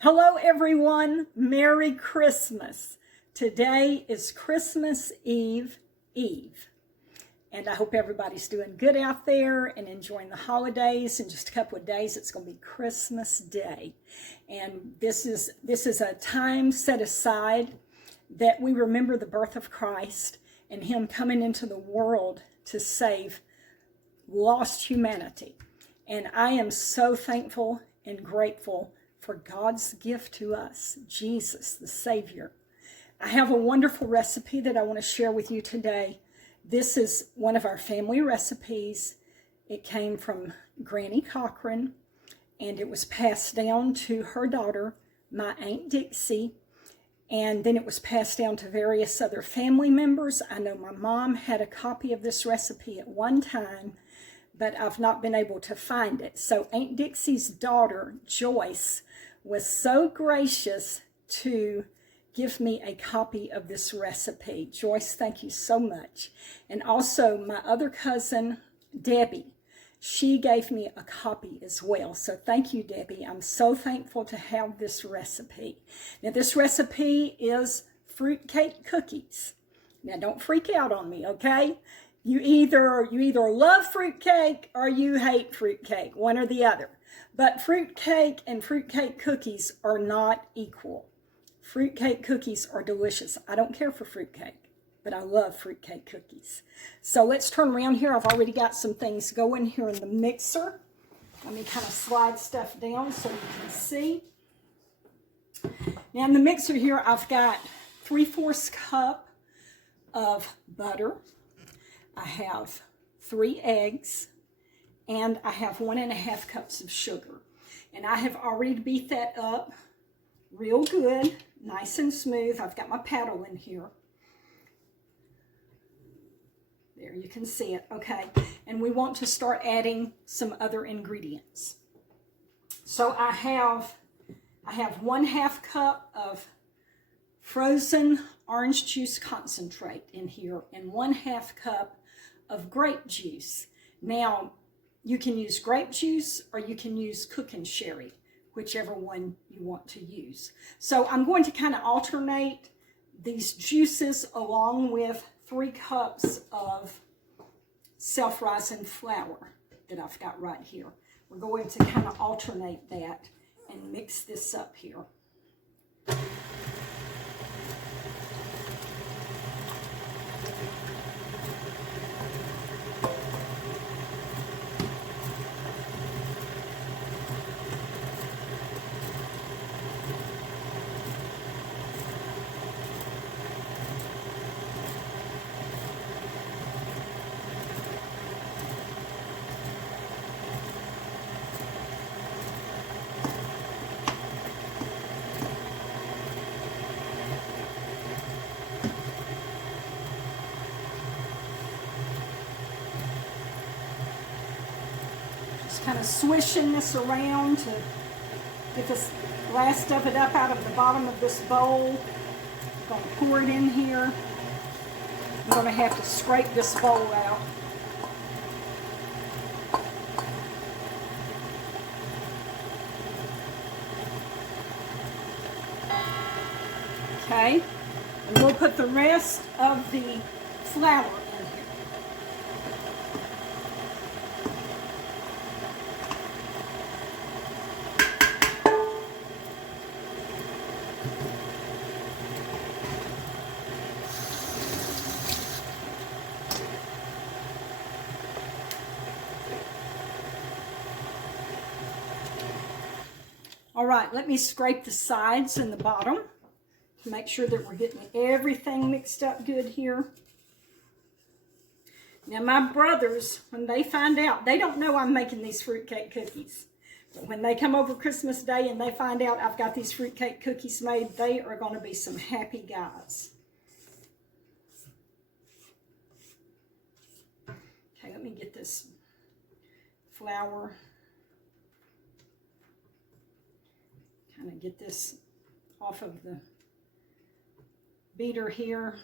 Hello everyone, Merry Christmas. Today is Christmas Eve, and I hope everybody's doing good out there and enjoying the holidays. In just a couple of days, it's going to be Christmas Day. And this is a time set aside that we remember the birth of Christ and Him coming into the world to save lost humanity. And I am so thankful and grateful for God's gift to us, Jesus, the Savior. I have a wonderful recipe that I want to share with you today. This is one of our family recipes. It came from Granny Cochran, and it was passed down to her daughter, my Aunt Dixie, and then it was passed down to various other family members. I know my mom had a copy of this recipe at one time, but I've not been able to find it. So Aunt Dixie's daughter, Joyce, was so gracious to give me a copy of this recipe. Joyce, thank you so much. And also my other cousin, Debbie, she gave me a copy as well. So thank you, Debbie. I'm so thankful to have this recipe. Now this recipe is fruitcake cookies. Now don't freak out on me, okay? You either love fruitcake or you hate fruitcake, one or the other. But fruitcake and fruitcake cookies are not equal. Fruitcake cookies are delicious. I don't care for fruitcake, but I love fruitcake cookies. So let's turn around here. I've already got some things going here in the mixer. Let me kind of slide stuff down so you can see. Now in the mixer here, I've got 3/4 cup of butter. I have 3 eggs, and I have 1.5 cups of sugar. And I have already beat that up real good, nice and smooth. I've got my paddle in here. There, you can see it, okay. And we want to start adding some other ingredients. So I have 1/2 cup of frozen orange juice concentrate in here and 1/2 cup of grape juice. Now, you can use grape juice or you can use cooking sherry, whichever one you want to use. So I'm going to kind of alternate these juices along with 3 cups of self-rising flour that I've got right here. We're going to kind of alternate that and mix this up here. Kind of swishing this around to get this last of it up out of the bottom of this bowl. I'm going to pour it in here. I'm going to have to scrape this bowl out. Okay, and we'll put the rest of the flour in here. All right, let me scrape the sides and the bottom to make sure that we're getting everything mixed up good here. Now my brothers, when they find out, they don't know I'm making these fruitcake cookies. But when they come over Christmas Day and they find out I've got these fruitcake cookies made, they are going to be some happy guys. Okay, let me get this flour. Kind of get this off of the beater here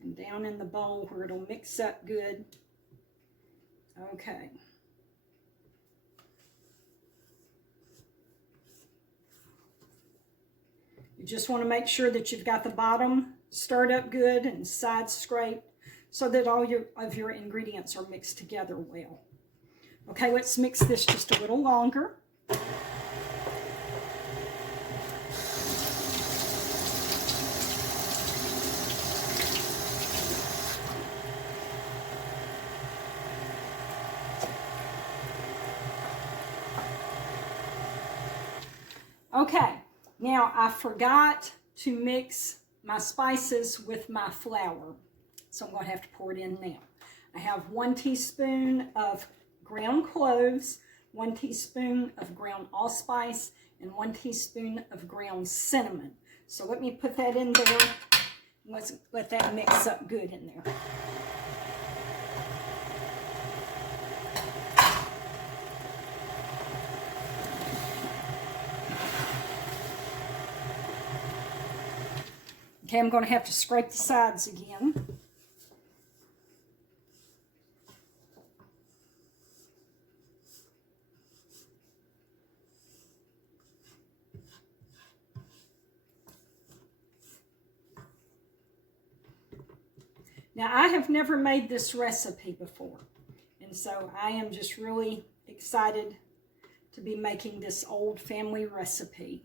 and down in the bowl where it'll mix up good. Okay. just want to make sure that you've got the bottom stirred up good and sides scraped so that all of your ingredients are mixed together well. Okay, let's mix this just a little longer. Okay, now I forgot to mix my spices with my flour, so I'm going to have to pour it in now. I have 1 teaspoon of ground cloves, 1 teaspoon of ground allspice, and 1 teaspoon of ground cinnamon. So let me put that in there. Let's let that mix up good in there. Okay, I'm going to have to scrape the sides again. Now, I have never made this recipe before, and so I am just really excited to be making this old family recipe.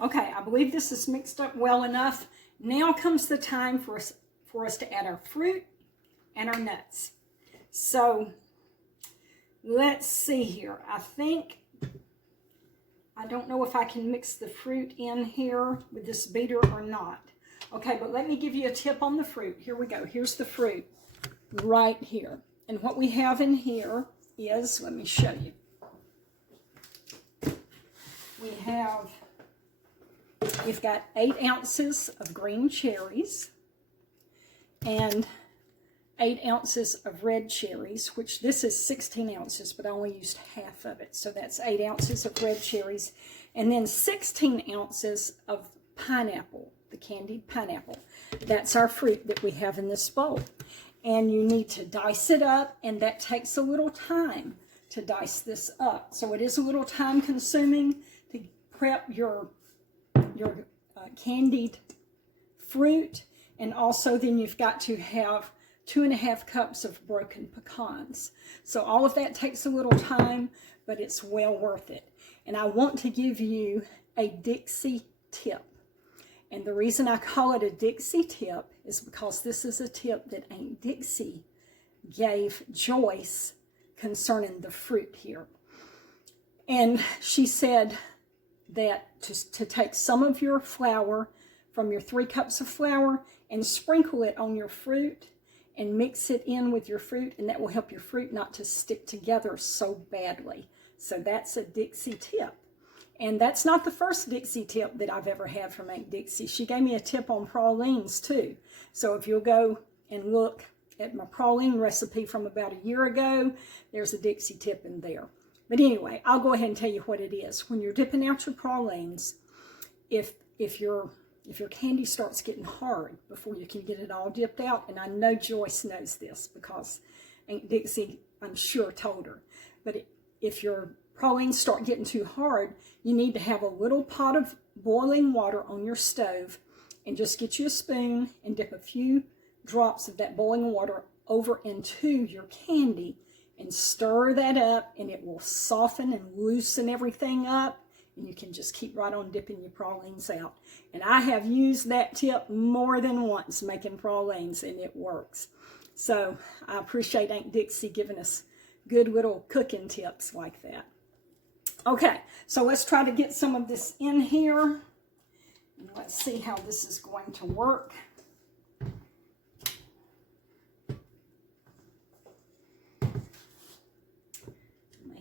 Okay, I believe this is mixed up well enough. Now comes the time for us to add our fruit and our nuts. So let's see here. I don't know if I can mix the fruit in here with this beater or not. Okay, but let me give you a tip on the fruit. Here we go. Here's the fruit right here. And what we have in here is, let me show you. We've got 8 ounces of green cherries and 8 ounces of red cherries, which this is 16 ounces, but I only used half of it. So that's 8 ounces of red cherries, and then 16 ounces of pineapple, the candied pineapple. That's our fruit that we have in this bowl. And you need to dice it up, and that takes a little time to dice this up. So it is a little time consuming to prep your candied fruit, and also then you've got to have 2.5 cups of broken pecans. So all of that takes a little time, but it's well worth it. And I want to give you a Dixie tip. And the reason I call it a Dixie tip is because this is a tip that Aunt Dixie gave Joyce concerning the fruit here. And she said that to take some of your flour from your 3 cups of flour and sprinkle it on your fruit and mix it in with your fruit, and that will help your fruit not to stick together so badly. So that's a Dixie tip. And that's not the first Dixie tip that I've ever had from Aunt Dixie. She gave me a tip on pralines too. So if you'll go and look at my praline recipe from about a year ago, there's a Dixie tip in there. But anyway, I'll go ahead and tell you what it is. When you're dipping out your pralines, if your candy starts getting hard before you can get it all dipped out, and I know Joyce knows this because Aunt Dixie, I'm sure, told her, but if your pralines start getting too hard, you need to have a little pot of boiling water on your stove, and just get you a spoon and dip a few drops of that boiling water over into your candy and stir that up, and it will soften and loosen everything up, and you can just keep right on dipping your pralines out. And I have used that tip more than once making pralines, and it works. So I appreciate Aunt Dixie giving us good little cooking tips like that. Okay, so let's try to get some of this in here, and let's see how this is going to work.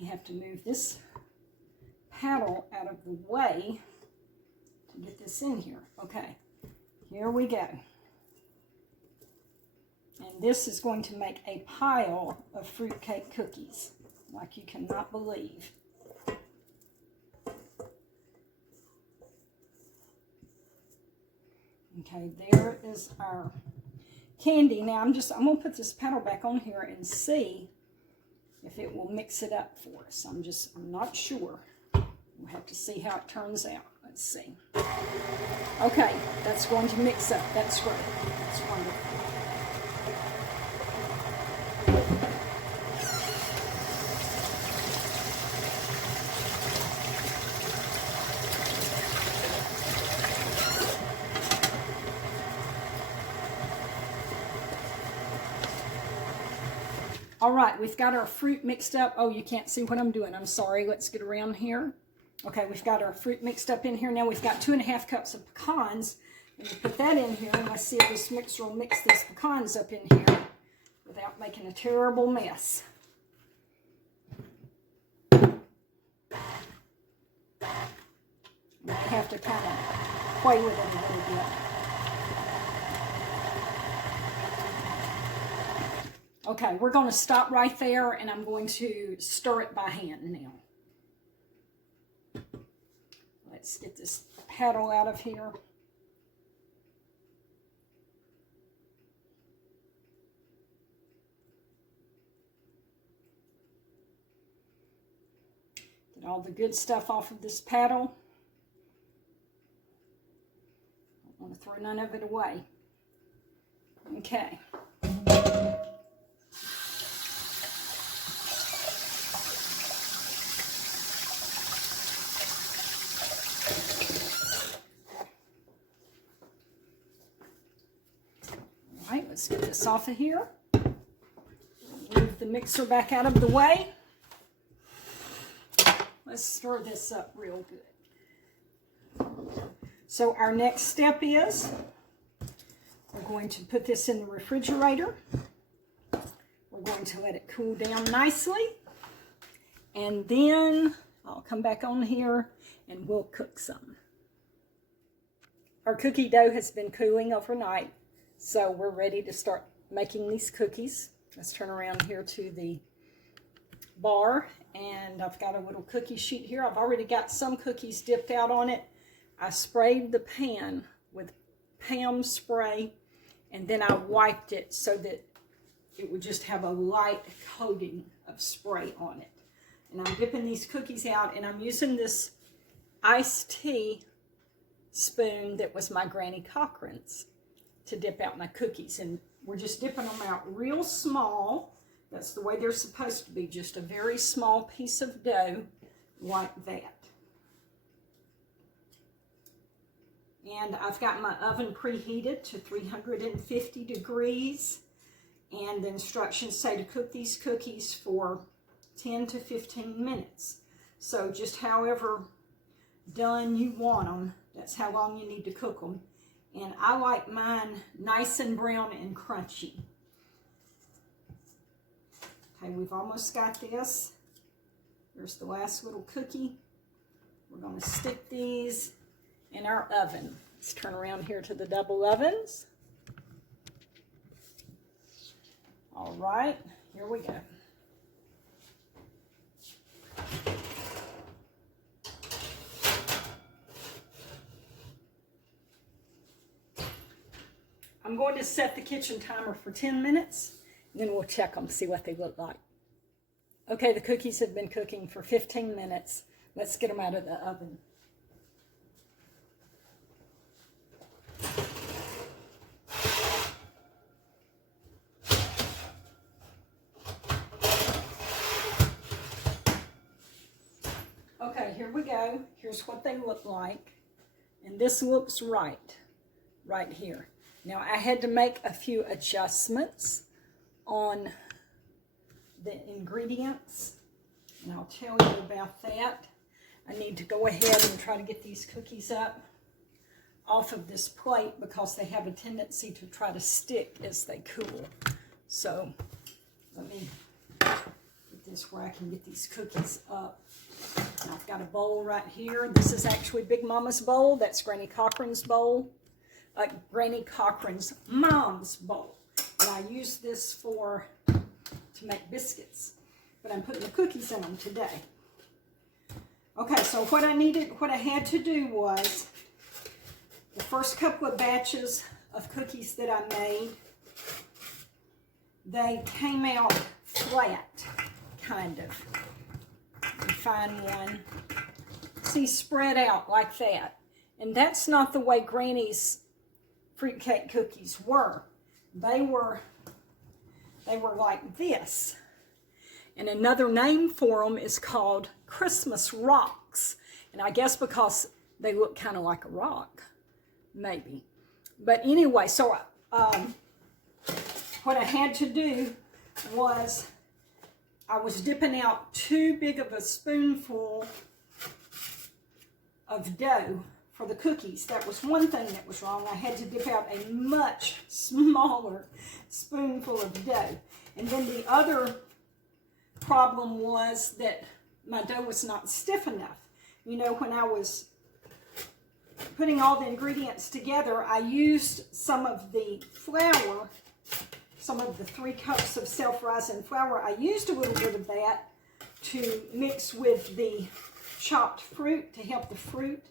Have to move this paddle out of the way to get this in here. Okay, here we go. And this is going to make a pile of fruitcake cookies, like you cannot believe. Okay, there is our candy. Now I'm going to put this paddle back on here and see if it will mix it up for us. I'm not sure. We'll have to see how it turns out. Let's see. Okay, that's going to mix up. That's great. That's wonderful. All right, we've got our fruit mixed up. Oh, you can't see what I'm doing. I'm sorry. Let's get around here. Okay, we've got our fruit mixed up in here. Now we've got 2½ cups of pecans. And we put that in here, and let's see if this mixer will mix these pecans up in here without making a terrible mess. I have to kind of play with it a little bit. Okay, we're going to stop right there, and I'm going to stir it by hand now. Let's get this paddle out of here. Get all the good stuff off of this paddle. Don't want to throw none of it away. Okay. Let's get this off of here. Move the mixer back out of the way. Let's stir this up real good. So our next step is we're going to put this in the refrigerator. We're going to let it cool down nicely. And then I'll come back on here and we'll cook some. Our cookie dough has been cooling overnight. So we're ready to start making these cookies. Let's turn around here to the bar, and I've got a little cookie sheet here. I've already got some cookies dipped out on it. I sprayed the pan with Pam spray, and then I wiped it so that it would just have a light coating of spray on it. And I'm dipping these cookies out, and I'm using this iced tea spoon that was my Granny Cochran's to dip out my cookies. And we're just dipping them out real small. That's the way they're supposed to be, just a very small piece of dough like that. And I've got my oven preheated to 350 degrees, and the instructions say to cook these cookies for 10 to 15 minutes. So just however done you want them, that's how long you need to cook them. And I like mine nice and brown and crunchy. Okay, we've almost got this. There's the last little cookie. We're going to stick these in our oven. Let's turn around here to the double ovens. All right, here we go. I'm going to set the kitchen timer for 10 minutes, and then we'll check them, see what they look like. Okay, the cookies have been cooking for 15 minutes. Let's get them out of the oven. Okay, here we go. Here's what they look like. And this looks right here. Now, I had to make a few adjustments on the ingredients, and I'll tell you about that. I need to go ahead and try to get these cookies up off of this plate because they have a tendency to try to stick as they cool. So, let me get this where I can get these cookies up. And I've got a bowl right here. This is actually Big Mama's bowl. That's Granny Cochran's bowl. Granny Cochran's mom's bowl. And I use this to make biscuits. But I'm putting the cookies in them today. Okay, so what I had to do was, the first couple of batches of cookies that I made, they came out flat, kind of. Let me find one. See, spread out like that. And that's not the way Granny's fruitcake cookies were. They were like this. And another name for them is called Christmas rocks. And I guess because they look kind of like a rock, maybe. But anyway, so what I had to do was, I was dipping out too big of a spoonful of dough for the cookies. That was one thing that was wrong. I had to dip out a much smaller spoonful of dough. And then the other problem was that my dough was not stiff enough. You know, when I was putting all the ingredients together, I used some of the flour, some of the 3 cups of self-rising flour. I used a little bit of that to mix with the chopped fruit to help the fruit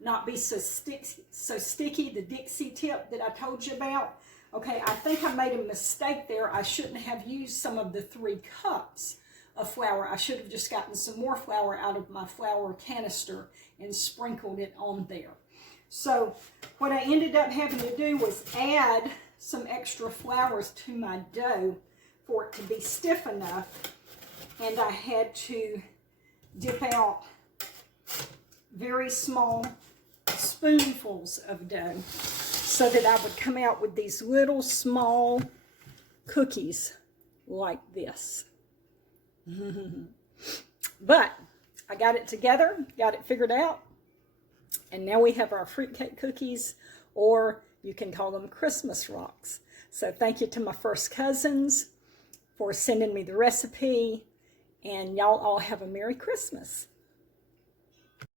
not be so sticky, the Dixie tip that I told you about. Okay, I think I made a mistake there. I shouldn't have used some of the 3 cups of flour. I should have just gotten some more flour out of my flour canister and sprinkled it on there. So what I ended up having to do was add some extra flour to my dough for it to be stiff enough, and I had to dip out very small spoonfuls of dough so that I would come out with these little small cookies like this. But I got it together, got it figured out, and now we have our fruitcake cookies, or you can call them Christmas rocks. So thank you to my first cousins for sending me the recipe, and y'all all have a Merry Christmas.